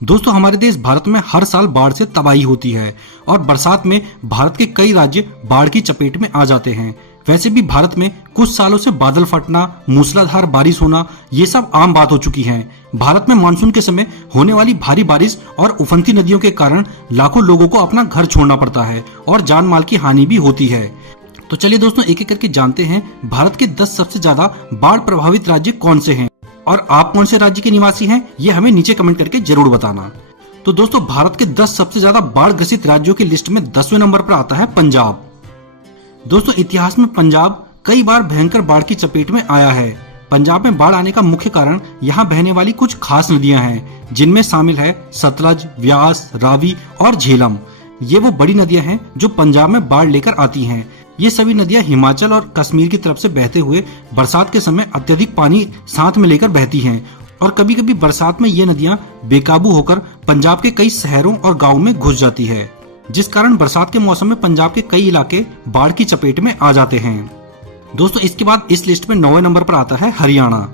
दोस्तों हमारे देश भारत में हर साल बाढ़ से तबाही होती है और बरसात में भारत के कई राज्य बाढ़ की चपेट में आ जाते हैं। वैसे भी भारत में कुछ सालों से बादल फटना, मूसलाधार बारिश होना ये सब आम बात हो चुकी है। भारत में मानसून के समय होने वाली भारी बारिश और उफनती नदियों के कारण लाखों लोगों को अपना घर छोड़ना पड़ता है और जान माल की हानि भी होती है। तो चलिए दोस्तों एक एक करके जानते हैं भारत के 10 सबसे ज्यादा बाढ़ प्रभावित राज्य कौन से हैं और आप कौन से राज्य के निवासी हैं ये हमें नीचे कमेंट करके जरूर बताना। तो दोस्तों भारत के 10 सबसे ज्यादा बाढ़ ग्रसित राज्यों की लिस्ट में 10वें नंबर पर आता है पंजाब। दोस्तों इतिहास में पंजाब कई बार भयंकर बाढ़ की चपेट में आया है। पंजाब में बाढ़ आने का मुख्य कारण यहाँ बहने वाली कुछ खास नदियां हैं, जिनमें शामिल है सतलज, व्यास, रावी और झेलम। ये वो बड़ी नदियां हैं जो पंजाब में बाढ़ लेकर आती हैं। ये सभी नदियां हिमाचल और कश्मीर की तरफ से बहते हुए बरसात के समय अत्यधिक पानी साथ में लेकर बहती हैं और कभी कभी बरसात में ये नदियां बेकाबू होकर पंजाब के कई शहरों और गाँव में घुस जाती है, जिस कारण बरसात के मौसम में पंजाब के कई इलाके बाढ़ की चपेट में आ जाते हैं। दोस्तों इसके बाद इस लिस्ट में 9वें नंबर पर आता है हरियाणा।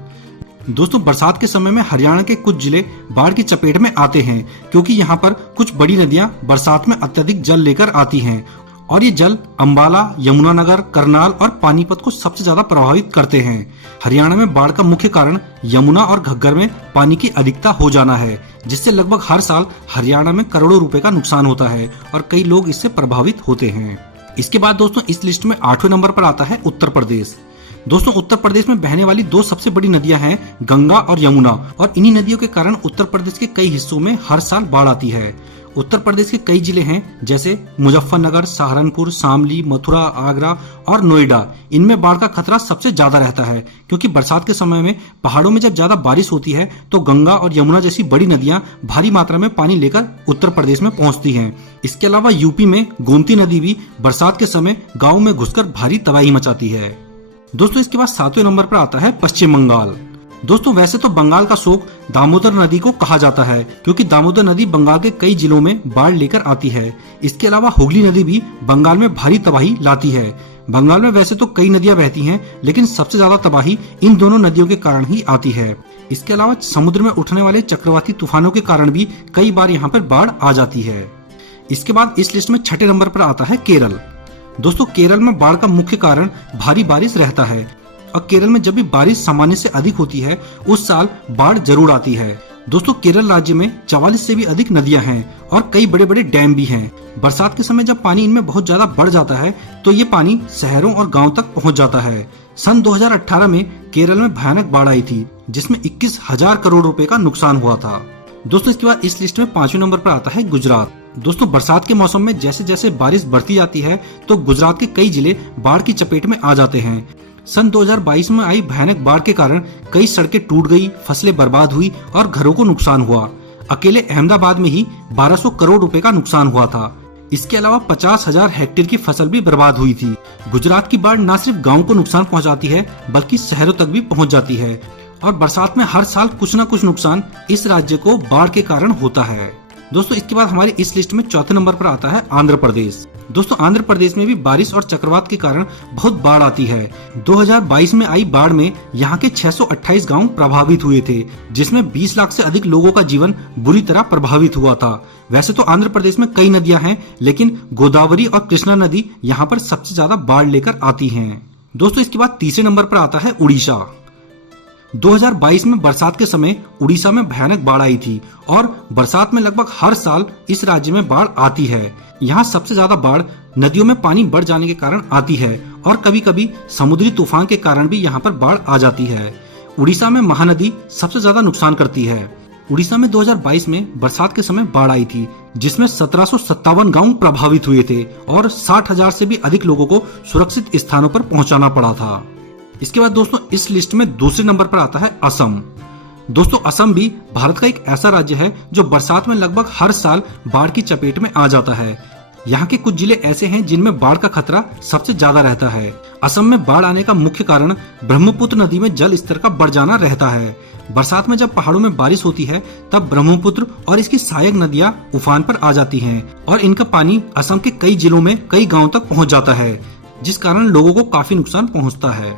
दोस्तों बरसात के समय में हरियाणा के कुछ जिले बाढ़ की चपेट में आते हैं क्योंकि यहाँ पर कुछ बड़ी नदियां बरसात में अत्यधिक जल लेकर आती हैं और ये जल अंबाला, यमुनानगर, करनाल और पानीपत को सबसे ज्यादा प्रभावित करते हैं। हरियाणा में बाढ़ का मुख्य कारण यमुना और घग्गर में पानी की अधिकता हो जाना है, जिससे लगभग हर साल हरियाणा में करोड़ों रुपए का नुकसान होता है और कई लोग इससे प्रभावित होते हैं। इसके बाद दोस्तों इस लिस्ट में 8वें नंबर पर आता है उत्तर प्रदेश। दोस्तों उत्तर प्रदेश में बहने वाली 2 सबसे बड़ी नदियां हैं गंगा और यमुना, और इन्हीं नदियों के कारण उत्तर प्रदेश के कई हिस्सों में हर साल बाढ़ आती है। उत्तर प्रदेश के कई जिले हैं जैसे मुजफ्फरनगर, सहारनपुर, शामली, मथुरा, आगरा और नोएडा। इनमें बाढ़ का खतरा सबसे ज्यादा रहता है क्योंकि बरसात के समय में पहाड़ों में जब ज्यादा बारिश होती है तो गंगा और यमुना जैसी बड़ी नदियां भारी मात्रा में पानी लेकर उत्तर प्रदेश में पहुंचती हैं। इसके अलावा यूपी में गोमती नदी भी बरसात के समय गाँव में घुसकर भारी तबाही मचाती है। दोस्तों इसके बाद 7वें नंबर पर आता है पश्चिम बंगाल। दोस्तों वैसे तो बंगाल का शोक दामोदर नदी को कहा जाता है क्योंकि दामोदर नदी बंगाल के कई जिलों में बाढ़ लेकर आती है। इसके अलावा हुगली नदी भी बंगाल में भारी तबाही लाती है। बंगाल में वैसे तो कई नदियां बहती हैं, लेकिन सबसे ज्यादा तबाही इन दोनों नदियों के कारण ही आती है। इसके अलावा समुद्र में उठने वाले चक्रवाती तूफानों के कारण भी कई बार यहाँ पर बाढ़ आ जाती है। इसके बाद इस लिस्ट में 6ठे नंबर पर आता है केरल। दोस्तों केरल में बाढ़ का मुख्य कारण भारी बारिश रहता है और केरल में जब भी बारिश सामान्य से अधिक होती है उस साल बाढ़ जरूर आती है। दोस्तों केरल राज्य में 44 से भी अधिक नदियां हैं और कई बड़े बड़े डैम भी हैं। बरसात के समय जब पानी इनमें बहुत ज्यादा बढ़ जाता है तो ये पानी शहरों और गाँव तक पहुँच जाता है। सन 2018 में केरल में भयानक बाढ़ आई थी जिसमें 21,000 करोड़ रुपए का नुकसान हुआ था। दोस्तों इसके बाद इस लिस्ट में 5वें नंबर पर आता है गुजरात। दोस्तों बरसात के मौसम में जैसे जैसे बारिश बढ़ती जाती है तो गुजरात के कई जिले बाढ़ की चपेट में आ जाते हैं। सन 2022 में आई भयानक बाढ़ के कारण कई सड़कें टूट गई, फसलें बर्बाद हुई और घरों को नुकसान हुआ। अकेले अहमदाबाद में ही 1200 करोड़ रुपए का नुकसान हुआ था। इसके अलावा 50,000 हेक्टेयर की फसल भी बर्बाद हुई थी। गुजरात की बाढ़ न सिर्फ गाँव को नुकसान पहुँचाती है बल्कि शहरों तक भी पहुँच जाती है और बरसात में हर साल कुछ न कुछ नुकसान इस राज्य को बाढ़ के कारण होता है। दोस्तों इसके बाद हमारी इस लिस्ट में 4थे नंबर पर आता है आंध्र प्रदेश। दोस्तों आंध्र प्रदेश में भी बारिश और चक्रवात के कारण बहुत बाढ़ आती है। 2022 में आई बाढ़ में यहाँ के 628 गांव प्रभावित हुए थे, जिसमें 20 लाख से अधिक लोगों का जीवन बुरी तरह प्रभावित हुआ था। वैसे तो आंध्र प्रदेश में कई नदियां हैं, लेकिन गोदावरी और कृष्णा नदी यहाँ पर सबसे ज्यादा बाढ़ लेकर आती है। दोस्तों इसके बाद 3रे नंबर पर आता है उड़ीसा। 2022 में बरसात के समय उड़ीसा में भयानक बाढ़ आई थी और बरसात में लगभग हर साल इस राज्य में बाढ़ आती है। यहाँ सबसे ज्यादा बाढ़ नदियों में पानी बढ़ जाने के कारण आती है और कभी कभी समुद्री तूफान के कारण भी यहाँ पर बाढ़ आ जाती है। उड़ीसा में महानदी सबसे ज्यादा नुकसान करती है। उड़ीसा में 2022 में बरसात के समय बाढ़ आई थी जिसमें 1757 गांव प्रभावित हुए थे और 60,000 से भी अधिक लोगों को सुरक्षित स्थानों पर पहुंचाना पड़ा था। इसके बाद दोस्तों इस लिस्ट में 2रे नंबर पर आता है असम। दोस्तों असम भी भारत का एक ऐसा राज्य है जो बरसात में लगभग हर साल बाढ़ की चपेट में आ जाता है। यहाँ के कुछ जिले ऐसे हैं जिनमें बाढ़ का खतरा सबसे ज्यादा रहता है। असम में बाढ़ आने का मुख्य कारण ब्रह्मपुत्र नदी में जल स्तर का बढ़ जाना रहता है। बरसात में जब पहाड़ों में बारिश होती है तब ब्रह्मपुत्र और इसकी सहायक नदियां उफान पर आ जाती हैं और इनका पानी असम के कई जिलों में कई गाँव तक पहुँच जाता है, जिस कारण लोगों को काफी नुकसान पहुँचता है।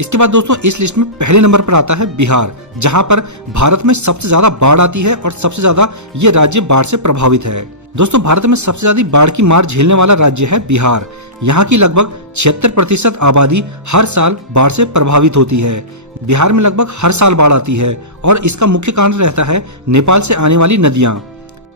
इसके बाद दोस्तों इस लिस्ट में पहले नंबर पर आता है बिहार, जहां पर भारत में सबसे ज्यादा बाढ़ आती है और सबसे ज्यादा ये राज्य बाढ़ से प्रभावित है। दोस्तों भारत में सबसे ज्यादा बाढ़ की मार झेलने वाला राज्य है बिहार। यहाँ की लगभग 76% आबादी हर साल बाढ़ से प्रभावित होती है। बिहार में लगभग हर साल बाढ़ आती है और इसका मुख्य कारण रहता है नेपाल से आने वाली नदियां।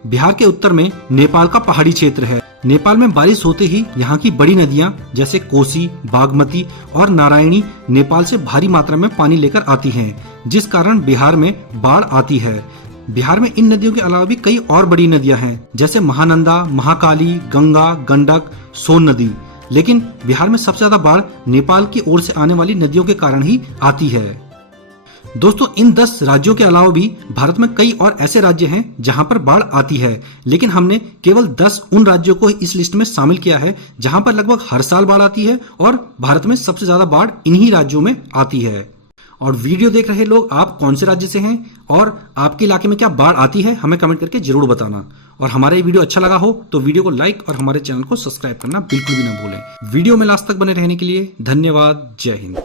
बिहार के उत्तर में नेपाल का पहाड़ी क्षेत्र है। नेपाल में बारिश होते ही यहाँ की बड़ी नदियां जैसे कोसी, बागमती और नारायणी नेपाल से भारी मात्रा में पानी लेकर आती हैं, जिस कारण बिहार में बाढ़ आती है। बिहार में इन नदियों के अलावा भी कई और बड़ी नदियां हैं, जैसे महानंदा, महाकाली, गंगा, गंडक, सोन नदी। लेकिन बिहार में सबसे ज्यादा बाढ़ नेपाल की ओर से आने वाली नदियों के कारण ही आती है। दोस्तों इन 10 राज्यों के अलावा भी भारत में कई और ऐसे राज्य हैं जहां पर बाढ़ आती है, लेकिन हमने केवल 10 उन राज्यों को इस लिस्ट में शामिल किया है जहां पर लगभग हर साल बाढ़ आती है और भारत में सबसे ज्यादा बाढ़ इन्हीं राज्यों में आती है। और वीडियो देख रहे लोग आप कौन से राज्य से हैं और आपके इलाके में क्या बाढ़ आती है, हमें कमेंट करके जरूर बताना। और हमारा ये वीडियो अच्छा लगा हो तो वीडियो को लाइक और हमारे चैनल को सब्सक्राइब करना बिल्कुल भी ना भूलें। वीडियो में लास्ट तक बने रहने के लिए धन्यवाद। जय हिंद।